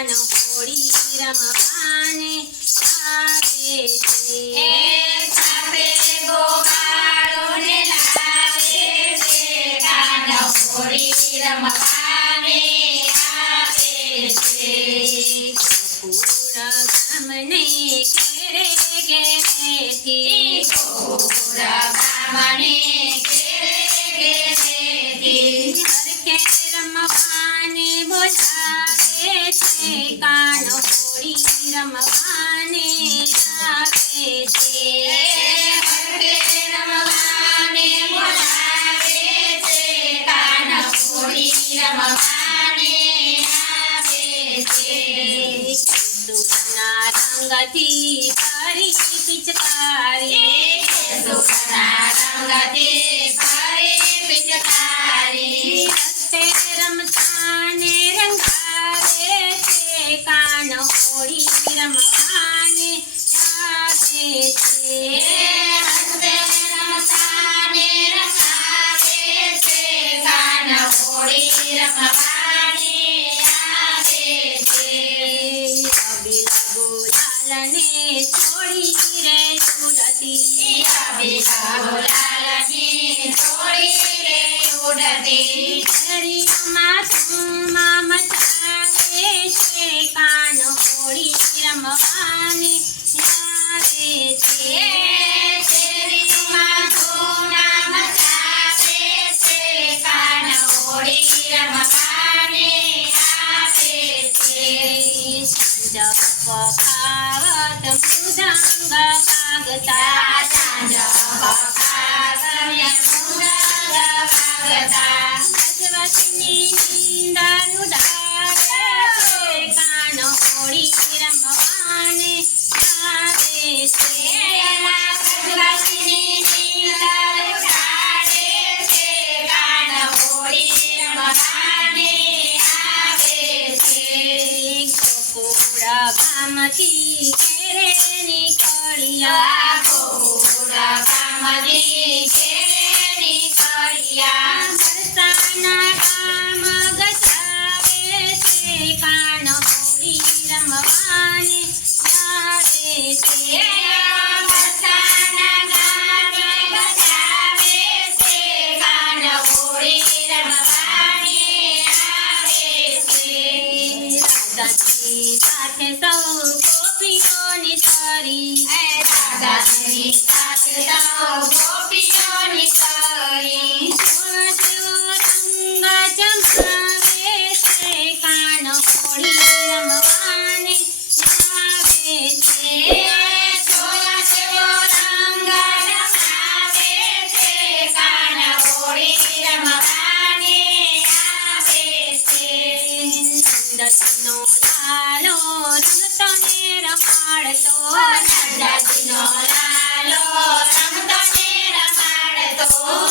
કાન હોળી રમવાને આવે છે. સાપે ગોવાળોને લાવે છે કાન હોળી રમવાને આવે છે. ગોકુળ ગામને ઘેરે ઘેરેથી ગામને ઘેરે ઘેરેથી હરખે રમવાને બોલાવે છે કાન હોળી રમવાને આવે છે. હરખે રમવાને બોલાવે છે કાન હોળી રમવાને આવે છે. દુના રંગથી ભરી પિચકારી સુખના રંગથી ભરી પિચકારી રસ્તે રમતાને રંગાવે છે કાન હોળી રમવાને આવે છે. હસ્તે રમતાને રમાવે છે કાન હોળી રમવાને આવે છે. અબીલ ગુલાલને છોડી રે ઉડતી ગુલાલની થોડી રે ઉડતી દરિયામાં ધૂમા મચાવે છે કાન હોળી રમવાને આવે છે. શેરીમાં ધૂમા મચાવે છે કાન હોળી રમવાને આવે છે. સાંજ પખાવત મૃદંગ વાગતા સાંજ પખાવત મૃદંગ વાગતા રાજવતની નીંદર ઉડાડે છે કાન હોળી રમવાને આવે છે. રાજવતની નીંદર ઉડાડે છે કાન હોળી રમવાને આવે છે. ગોકુળ ગામથી ઘેરે નીકળ્યા ગોકુળ ગામથી ઘેરે નીકળ્યા બરસાના ગામ ગસાવે છે કાન હોળી રમવાને આવે છે. બરસાના ગામે બજાવે છે કાન હોળી રમવાને આવે છે. દાદાજી સાથે સૌ ગોપીઓની તરી દાદાજી સાથે સૌ ગોપીઓની તરી જેવો રંગ જમાવે છે કાન હોળી રમવાને આવે છે. જોયા જેવો રંગ જમાવે છે કાન હોળી રમવાને આવે છે. નંદનો લાલો રમતો ને રમાડતો નંદજીનો લાલો રમતો ને રમાડતો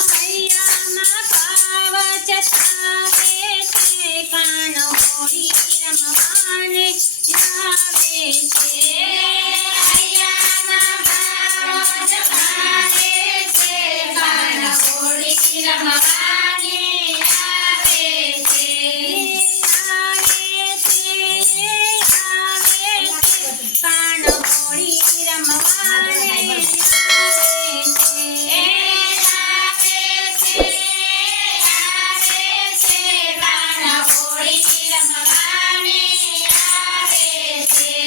હૈયામાં ભાવ જતાવે છે કાન હોળી રમવાને આવે છે. હૈયામાં ભાવ જમાવે છે કાન હોળી રમવાને આવે છે. કાન હોળી રમવાને આવે છે. કાન હોળી રમવાને આવે છે.